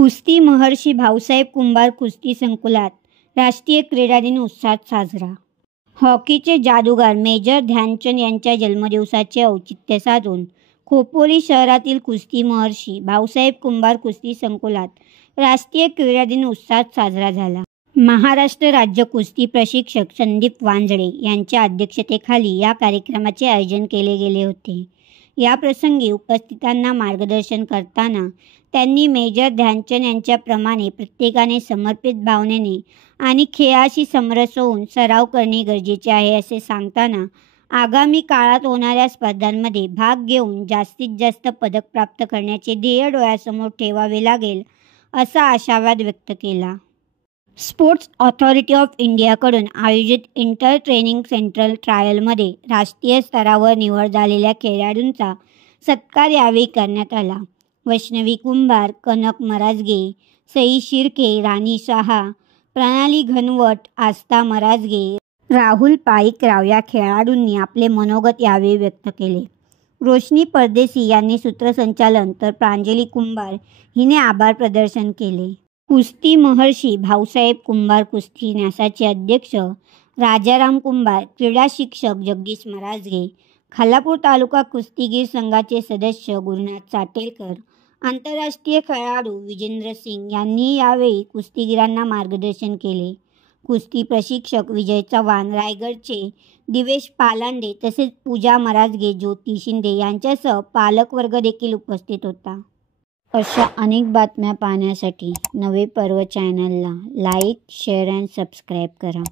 कुस्ती महर्षी भाऊसाहेब कुंभार कुस्ती संकुलात राष्ट्रीय क्रीडा दिन उत्साहात साजरा। हॉकीचे जादूगार मेजर ध्यानचंद यांच्या जन्मदिवसाचे औचित्य साधून खोपोली शहरातील कुस्ती महर्षी भाऊसाहेब कुंभार कुस्ती संकुलात राष्ट्रीय क्रीडा दिन उत्साहात साजरा झाला। महाराष्ट्र राज्य कुस्ती प्रशिक्षक संदीप वांजळे यांच्या अध्यक्षतेखाली या कार्यक्रमाचे आयोजन केले गेले होते। या प्रसंगी उपस्थितांना मार्गदर्शन करताना त्यांनी मेजर ध्यानचंद यांच्याप्रमाणे प्रत्येकाने समर्पित भावनेने आणि खेळाशी समरस होऊन सराव करणे गरजेचे आहे असे सांगताना आगामी काळात होणाऱ्या स्पर्धांमध्ये भाग घेऊन जास्तीत जास्त पदक प्राप्त करण्याचे ध्येय डोळ्यासमोर ठेवावे लागेल असा आशावाद व्यक्त केला। स्पोर्ट्स ऑथॉरिटी ऑफ इंडियाकडून आयोजित इंटर ट्रेनिंग सेंट्रल ट्रायलमध्ये राष्ट्रीय स्तरावर निवड झालेल्या खेळाडूंचा सत्कार यावेळी करण्यात आला। वैष्णवी कुंभार, कनक मराजगे, सई शिर्के, राणी शहा, प्रणाली घनवट, आस्था मराजगे, राहुल पाईकराव या खेळाडूंनी आपले मनोगत यावेळी व्यक्त केले। रोशनी परदेसी यांनी सूत्रसंचालन तर प्रांजली कुंभार हिने आभार प्रदर्शन केले। कुस्ती महर्षी भाऊसाहेब कुंभार कुस्ती न्यासाचे अध्यक्ष राजाराम कुंभार, क्रीडा शिक्षक जगदीश मराजगे, खालापूर तालुका कुस्तीगीर संघाचे सदस्य गुरुनाथ चाटेलकर, आंतरराष्ट्रीय खेळाडू विजेंद्र सिंग यांनी यावेळी कुस्तीगीरांना मार्गदर्शन केले। कुस्ती प्रशिक्षक विजय चव्हाण, रायगडचे दिवेश पालांडे तसेच पूजा मराजगे, ज्योती शिंदे यांच्यासह पालकवर्ग देखील उपस्थित होता। अशा अनेक बातम्या पाहण्यासाठी नवे पर्व चॅनलला लाईक, शेअर अँड सबस्क्राईब करा।